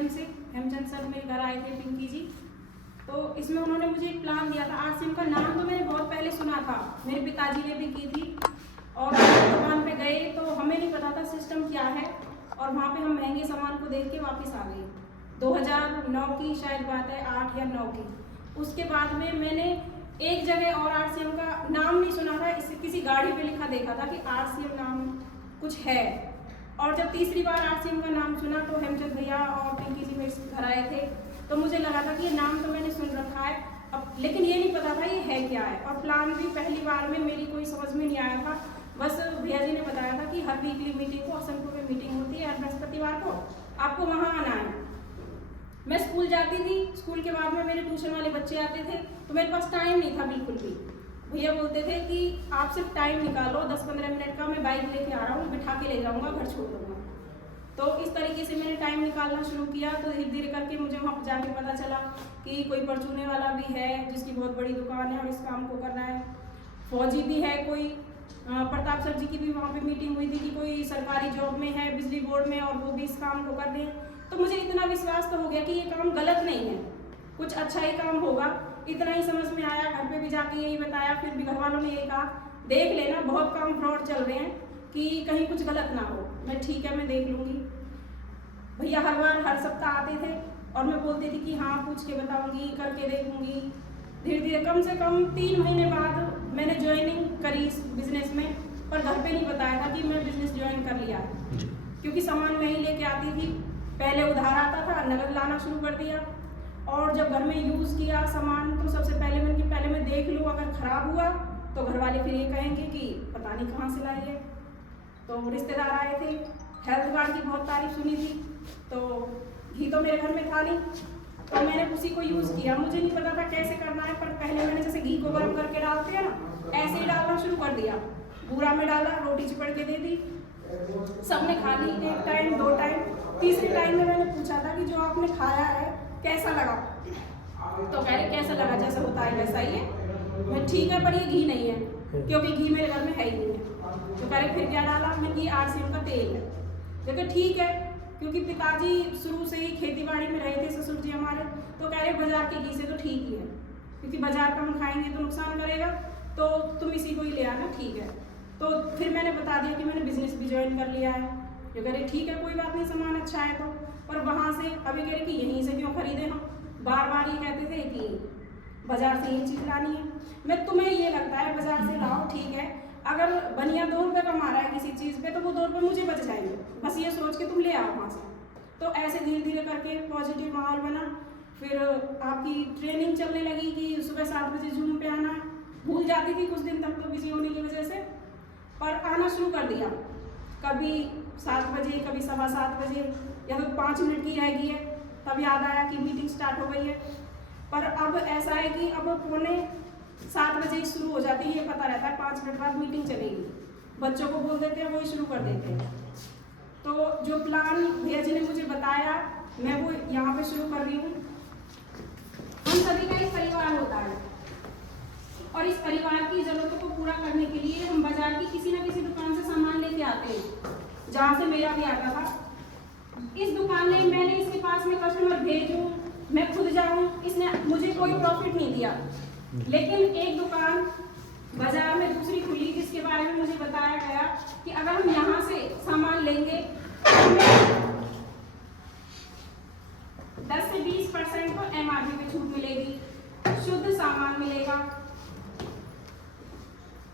M से, Hemchand sir मेरे घर आए थे, पिंकी जी। तो इसमें उन्होंने मुझे एक प्लान दिया था। आरसीएम का नाम तो मैंने बहुत पहले सुना था, मेरे पिताजी ने भी की थी, और दुकान पे गए तो हमें नहीं पता था सिस्टम क्या है, और वहाँ पे हम महंगे सामान को देख के वापस आ गए। 2009 की शायद बात है, 8 या 9 की। उसके बाद में मैंने एक जगह और आरसीएम का नाम नहीं सुना था, इसे किसी गाड़ी पे लिखा देखा था कि आरसीएम नाम कुछ है। और जब तीसरी बार आरसीएम का नाम सुना तो हेमचंद भैया और पिंकी जी मेरे घर आए थे, तो मुझे लगा था कि ये नाम तो मैंने सुन रखा है अब, लेकिन ये नहीं पता था ये है क्या है। और प्लान भी पहली बार में मेरी कोई समझ में नहीं आया था। बस भैया जी ने बताया था कि हर वीकली मीटिंग को हसनपुर में मीटिंग होती है, हर बृहस्पतिवार को आपको वहाँ आना है। मैं स्कूल जाती थी, स्कूल के बाद में मेरे ट्यूशन वाले बच्चे आते थे, तो मेरे पास टाइम नहीं था बिल्कुल भी। भैया बोलते थे कि आप सिर्फ टाइम निकालो 10-15 मिनट का, मैं बाइक लेके आ रहा हूँ, बिठा के ले जाऊँगा, घर छोड़ दूँगा। तो इस तरीके से मैंने टाइम निकालना शुरू किया। तो धीरे धीरे करके मुझे वहाँ जाके पता चला कि कोई परचूने वाला भी है जिसकी बहुत बड़ी दुकान है और इस काम को कर रहा है। फौजी भी है कोई, प्रताप सर जी की भी वहाँ पे मीटिंग हुई थी कि कोई सरकारी जॉब में है बिजली बोर्ड में, और वो भी इस काम को कर रहे हैं। तो मुझे इतना विश्वास तो हो गया कि ये काम गलत नहीं है, कुछ अच्छा ही काम होगा। इतना ही समझ में आया, घर पे भी जाके यही बताया, फिर भी घर वालों ने यही कहा देख लेना, बहुत काम फ्रॉड चल रहे हैं, कि कहीं कुछ गलत ना हो। मैं ठीक है, मैं देख लूँगी। भैया हर सप्ताह आते थे और मैं बोलती थी कि हाँ पूछ के बताऊँगी, करके देखूँगी। धीरे धीरे कम से कम 3 महीने बाद मैंने ज्वाइनिंग करी इस बिज़नेस में, पर घर पे नहीं बताया था कि मैं बिज़नेस ज्वाइन कर लिया, क्योंकि सामान मैं ही लेके आती थी। पहले उधार आता था, नगद लाना शुरू कर दिया, और जब घर में यूज़ किया सामान तो सबसे पहले मैं देख लूँ, अगर ख़राब हुआ तो घर वाले फिर ये कहेंगे कि पता नहीं कहाँ से लाई है। तो रिश्तेदार आए थे, हेल्थ कार्ड की बहुत तारीफ सुनी थी, तो घी तो मेरे घर में था नहीं, तो मैंने उसी को यूज़ किया। मुझे नहीं पता था कैसे करना है, पर पहले मैंने जैसे घी को गर्म करके डालते हैं ना, ऐसे ही डालना शुरू कर दिया। बूरा में डाला, रोटी चिपड़ के दे दी, सबने खा ली, 1 टाइम 2 टाइम। तीसरे टाइम में मैंने पूछा था कि जो आपने खाया है कैसा लगा, तो कह रहे कैसा लगा, जैसा होता है वैसा ही है। मैं ठीक है, पर ये घी नहीं है, क्योंकि घी मेरे घर में है ही नहीं है। तो कह रहे फिर क्या डाला, मैं घी आरसीएम का तेल है। देखिए ठीक है, क्योंकि पिताजी शुरू से ही खेती बाड़ी में रहे थे, ससुर जी हमारे, तो कह रहे बाजार के घी से तो ठीक ही है, क्योंकि बाजार का हम खाएंगे तो नुकसान करेगा, तो तुम इसी को ही ले आना, ठीक है। तो फिर मैंने बता दिया कि मैंने बिजनेस भी ज्वाइन कर लिया है। जो कह रहे ठीक है कोई बात नहीं, सामान अच्छा है तो। पर वहाँ से अभी कह रहे कि यहीं से क्यों खरीदे, हम बार बार ये कहते थे कि बाजार से ये चीज़ लानी है। मैं तुम्हें ये लगता है बाजार से लाओ, ठीक है, अगर बनिया 2 रुपये कमा रहा है किसी चीज़ पे तो वो 2 रुपये मुझे बच जाएंगे, बस ये सोच के तुम ले आओ वहाँ से। तो ऐसे धीरे धीरे करके पॉजिटिव माहौल बना। फिर आपकी ट्रेनिंग चलने लगी कि सुबह 7 बजे जूम पे आना है। भूल जाती थी कुछ दिन तक तो बिजी होने की वजह से, पर आना शुरू कर दिया। कभी 7 बजे, कभी 7:15 बजे, या तो 5 मिनट की रह गई है तब याद आया कि मीटिंग स्टार्ट हो गई है। पर अब ऐसा है कि अब 6:45 बजे शुरू हो जाती है, ये पता रहता है 5 मिनट बाद मीटिंग चलेगी। बच्चों को बोल देते हैं, वही शुरू कर देते हैं। तो जो प्लान भैया जी ने मुझे बताया, मैं वो यहाँ पे शुरू कर रही हूँ। हम सभी का एक परिवार होता है, और इस परिवार की जरूरतों को पूरा करने के लिए हम बाजार की किसी न किसी दुकान से सामान लेके आते हैं, जहाँ से मेरा भी आता था। इस दुकान ने, मैंने इसके पास में कस्टमर भेजूं, मैं खुद जाऊं, इसने मुझे कोई प्रॉफिट नहीं दिया। लेकिन एक दुकान बाजार में दूसरी खुली, जिसके बारे में मुझे बताया गया कि अगर हम यहाँ से सामान लेंगे तो 10 से 20% को MRP पे छूट मिलेगी, शुद्ध सामान मिलेगा,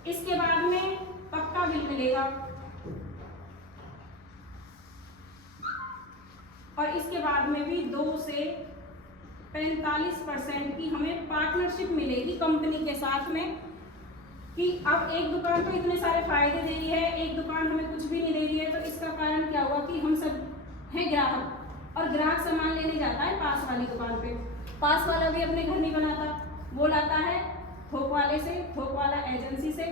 इसके बाद में पक्का बिल मिलेगा, और इसके बाद में भी 2 से 45% की हमें पार्टनरशिप मिलेगी कंपनी के साथ में। कि अब एक दुकान तो इतने सारे फायदे दे रही है, एक दुकान हमें कुछ भी नहीं दे रही है, तो इसका कारण क्या हुआ कि हम सब हैं ग्राहक, और ग्राहक सामान लेने जाता है पास वाली दुकान पे। पास वाला भी अपने घर नहीं बनाता, वो लाता है थोक वाले से, थोक वाला एजेंसी से,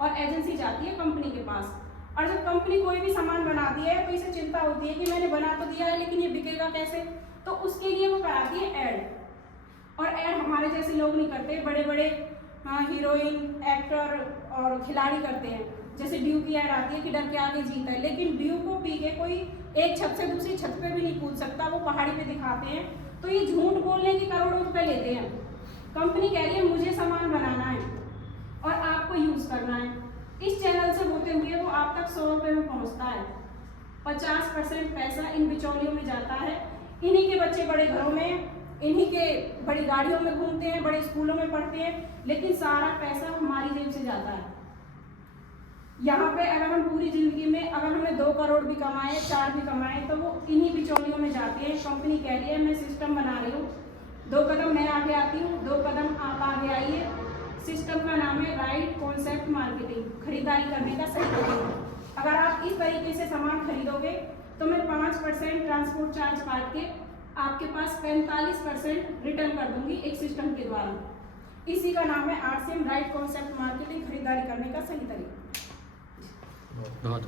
और एजेंसी जाती है कंपनी के पास। और जब कंपनी कोई भी सामान बनाती है तो इसे चिंता होती है कि मैंने बना तो दिया है लेकिन ये बिकेगा कैसे, तो उसके लिए वो कराती है ऐड। और ऐड हमारे जैसे लोग नहीं करते, बड़े बड़े हीरोइन, एक्टर और खिलाड़ी करते हैं। जैसे ड्यू की ऐड आती है कि डर के आगे जीत है, लेकिन ड्यू को पी के कोई एक छत से दूसरी छत पे भी नहीं कूद सकता, वो पहाड़ी पे दिखाते हैं। तो ये झूठ बोलने के करोड़ों रुपए लेते हैं। कंपनी कह रही है मुझे सामान बनाना है और आपको यूज करना है। इस चैनल से होते हुए वो आप तक 100 रुपए में पहुंचता है। 50% पैसा इन बिचौलियों में जाता है। इन्हीं के बच्चे बड़े घरों में, इन्हीं के बड़ी गाड़ियों में घूमते हैं, बड़े स्कूलों में पढ़ते हैं, लेकिन सारा पैसा हमारी जेब से जाता है। यहाँ पे अगर हम पूरी जिंदगी में अगर हमने 2 करोड़ भी कमाए, 4 भी कमाए, तो वो इन्हीं बिचौलियों में जाते हैं। कंपनी कह रही है मैं सिस्टम बना रही हूँ, 2 कदम मैं आगे आती हूँ, 2 कदम आप आगे आइए। सिस्टम का नाम है राइट कॉन्सेप्ट मार्केटिंग, खरीदारी करने का सही तरीका। अगर आप इस तरीके से सामान खरीदोगे तो मैं 5% ट्रांसपोर्ट चार्ज काट के आपके पास 45% रिटर्न कर दूंगी एक सिस्टम के द्वारा। इसी का नाम है RCM, राइट कॉन्सेप्ट मार्केटिंग, खरीदारी करने का सही तरीका। बहुत